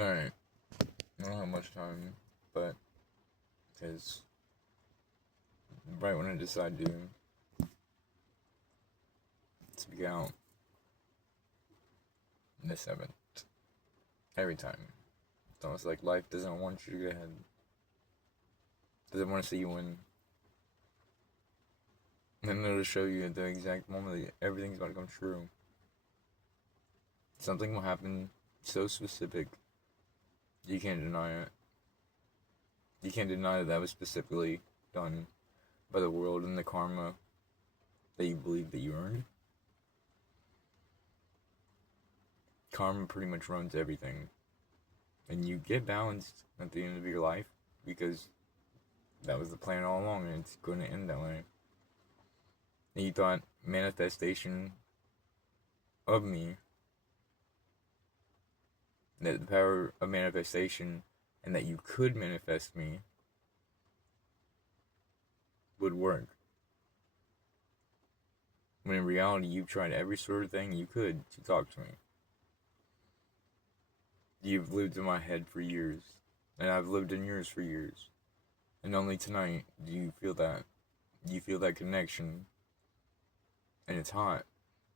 Alright, I don't have much time, but because right when I decide to speak out, this happens every time. It's almost like life doesn't want you to go ahead, doesn't want to see you win. And then it'll show you at the exact moment that everything's about to come true. Something will happen so specific, you can't deny it. You can't deny that was specifically done by the world and the karma that you believe that you earned. Karma pretty much runs everything. And you get balanced at the end of your life because that was the plan all along and it's going to end that way. And you thought manifestation of me, that the power of manifestation and that you could manifest me would work. When in reality, you've tried every sort of thing you could to talk to me. You've lived in my head for years, and I've lived in yours for years. And only tonight do you feel that. You feel that connection. And it's hot.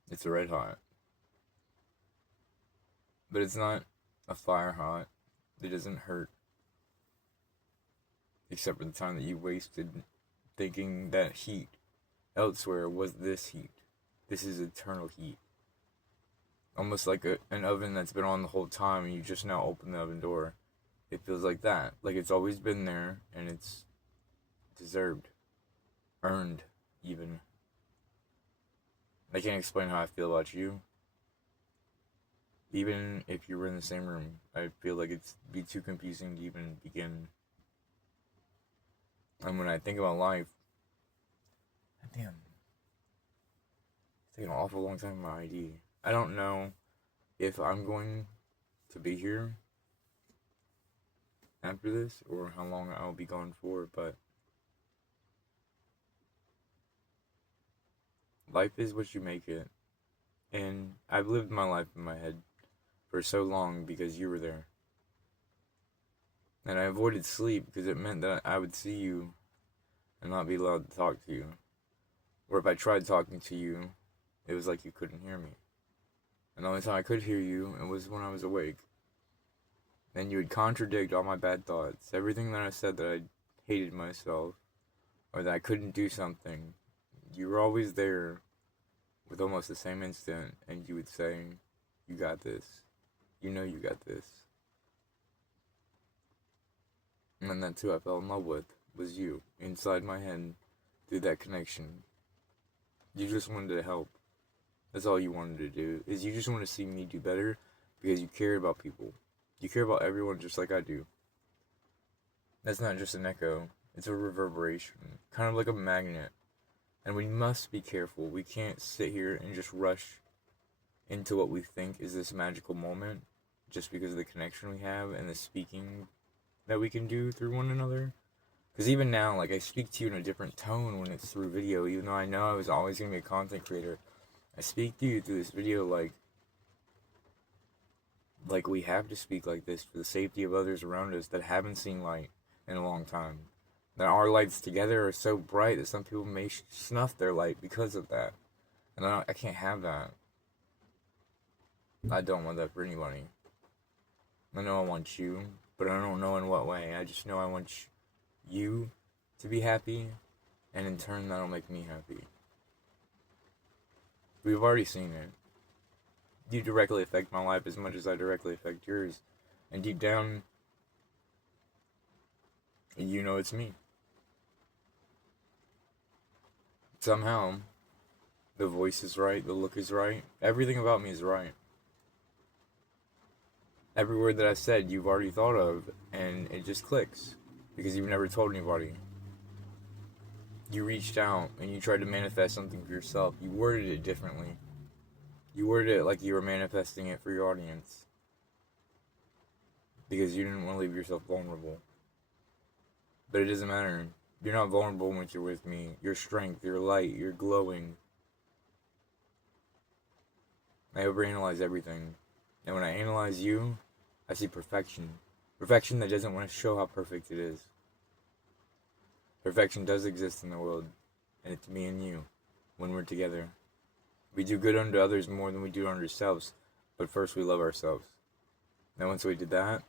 It's red hot. But it's not a fire hot. It doesn't hurt. Except for the time that you wasted thinking that heat elsewhere was this heat. This is eternal heat. Almost like an oven that's been on the whole time and you just now open the oven door. It feels like that. Like it's always been there and it's deserved. Earned, even. I can't explain how I feel about you. Even if you were in the same room, I feel like it'd be too confusing to even begin. And when I think about life, damn, it's taking an awful long time for my ID. I don't know if I'm going to be here after this or how long I'll be gone for, but life is what you make it. And I've lived my life in my head for so long because you were there. And I avoided sleep because it meant that I would see you and not be allowed to talk to you. Or if I tried talking to you, it was like you couldn't hear me. And the only time I could hear you, it was when I was awake. And you would contradict all my bad thoughts. Everything that I said that I hated myself, or that I couldn't do something, you were always there with almost the same instant, and you would say, you got this. You know you got this. And that's who I fell in love with, was you, inside my head, through that connection. You just wanted to help. That's all you wanted to do, is you just want to see me do better because you care about people. You care about everyone just like I do. That's not just an echo, it's a reverberation, kind of like a magnet. And we must be careful. We can't sit here and just rush into what we think is this magical moment just because of the connection we have and the speaking that we can do through one another. Because even now, like, I speak to you in a different tone when it's through video, even though I know I was always going to be a content creator. I speak to you through this video like we have to speak like this for the safety of others around us that haven't seen light in a long time. That our lights together are so bright that some people may snuff their light because of that. And I can't have that. I don't want that for anybody. I know I want you, but I don't know in what way. I just know I want you to be happy, and in turn that'll make me happy. We've already seen it. You directly affect my life as much as I directly affect yours. And deep down, you know it's me. Somehow, the voice is right, the look is right, everything about me is right. Every word that I said, you've already thought of, and it just clicks. Because you've never told anybody. You reached out, and you tried to manifest something for yourself. You worded it differently. You worded it like you were manifesting it for your audience. Because you didn't want to leave yourself vulnerable. But it doesn't matter. You're not vulnerable when you're with me. Your strength, your light, you're glowing. I overanalyze everything. And when I analyze you, I see perfection. Perfection that doesn't want to show how perfect it is. Perfection does exist in the world, and it's me and you when we're together. We do good unto others more than we do unto ourselves, but first we love ourselves. And once we did that,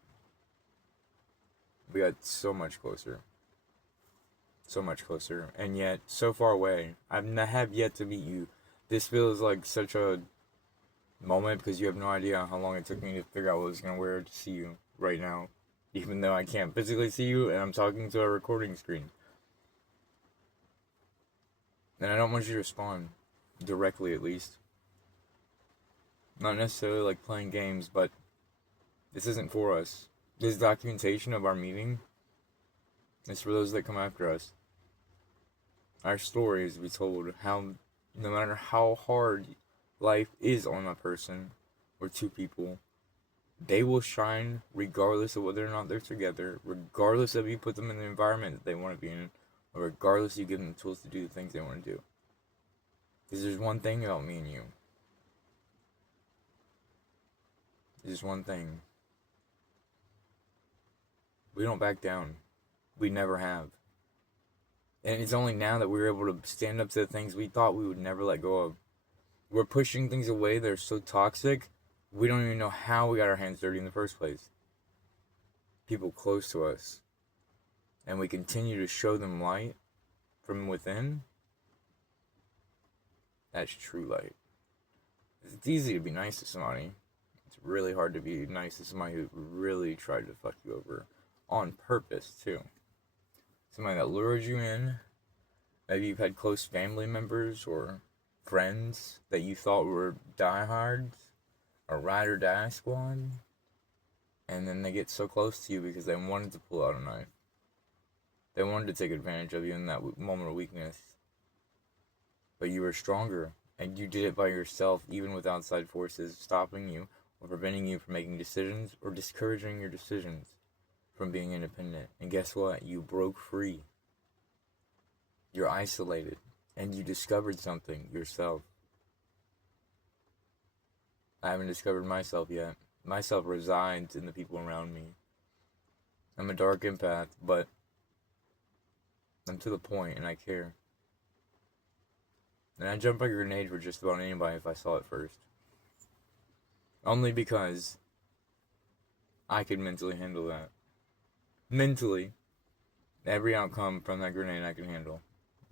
we got so much closer. So much closer, and yet so far away. I have yet to meet you. This feels like such a moment because you have no idea how long it took me to figure out what I was going to wear to see you right now. Even though I can't physically see you and I'm talking to a recording screen. And I don't want you to respond directly, at least. Not necessarily like playing games, but this isn't for us. This documentation of our meeting is for those that come after us. Our stories we told how no matter how hard life is on a person or two people, they will shine regardless of whether or not they're together, regardless of you put them in the environment that they want to be in, or regardless you give them the tools to do the things they want to do. Because there's one thing about me and you. There's one thing. We don't back down. We never have. And it's only now that we're able to stand up to the things we thought we would never let go of. We're pushing things away that are so toxic, we don't even know how we got our hands dirty in the first place. People close to us. And we continue to show them light from within. That's true light. It's easy to be nice to somebody. It's really hard to be nice to somebody who really tried to fuck you over. On purpose, too. Somebody that lures you in. Maybe you've had close family members or friends that you thought were diehards. A ride or die squad. And then they get so close to you because they wanted to pull out a knife. They wanted to take advantage of you in that moment of weakness. But you were stronger. And you did it by yourself, even with outside forces stopping you or preventing you from making decisions or discouraging your decisions from being independent. And guess what? You broke free. You're isolated. And you discovered something yourself. I haven't discovered myself yet. Myself resides in the people around me. I'm a dark empath, but I'm to the point and I care. And I'd jump like a grenade for just about anybody if I saw it first. Only because I could mentally handle that. Mentally, every outcome from that grenade I can handle.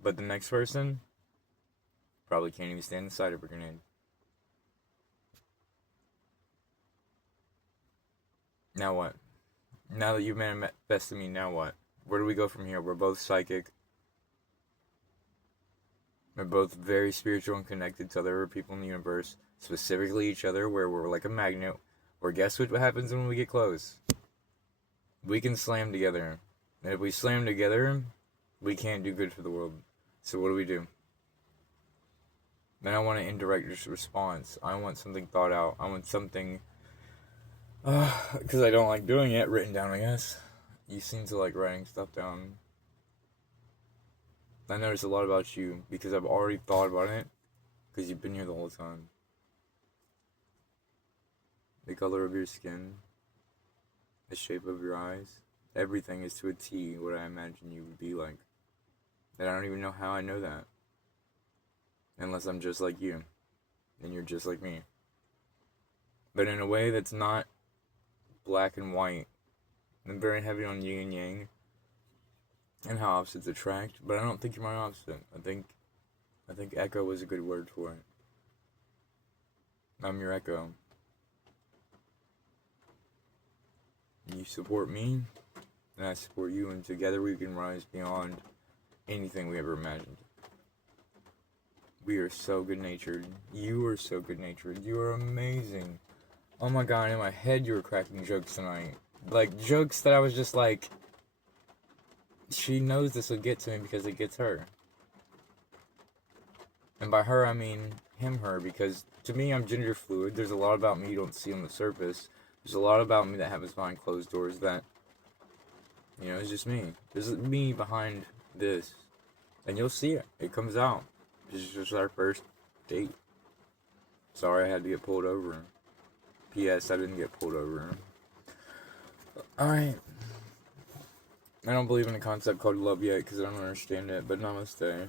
But the next person probably can't even stand the sight of a grenade. Now what? Now that you've manifested me, now what? Where do we go from here? We're both psychic. We're both very spiritual and connected to other people in the universe. Specifically each other, where we're like a magnet. Where guess what happens when we get close? We can slam together. And if we slam together, we can't do good for the world. So what do? Then I want an indirect response. I want something thought out. I want something... because I don't like doing it, written down, I guess. You seem to like writing stuff down. I notice a lot about you because I've already thought about it because you've been here the whole time. The color of your skin, the shape of your eyes, everything is to a T what I imagine you would be like. And I don't even know how I know that. Unless I'm just like you. And you're just like me. But in a way that's not black and white. I'm very heavy on yin and yang. And how opposites attract. But I don't think you're my opposite. I think echo is a good word for it. I'm your echo. You support me. And I support you. And together we can rise beyond anything we ever imagined. We are so good-natured. You are so good-natured. You are amazing. Oh my god, in my head you were cracking jokes tonight. Like, jokes that I was just like... She knows this will get to me because it gets her. And by her, I mean him, her. Because to me, I'm gender fluid. There's a lot about me you don't see on the surface. There's a lot about me that happens behind closed doors that... You know, it's just me. There's me behind this. And you'll see it. It comes out. This is just our first date. Sorry I had to get pulled over. P.S. I didn't get pulled over. Alright. I don't believe in a concept called love yet because I don't understand it, but namaste.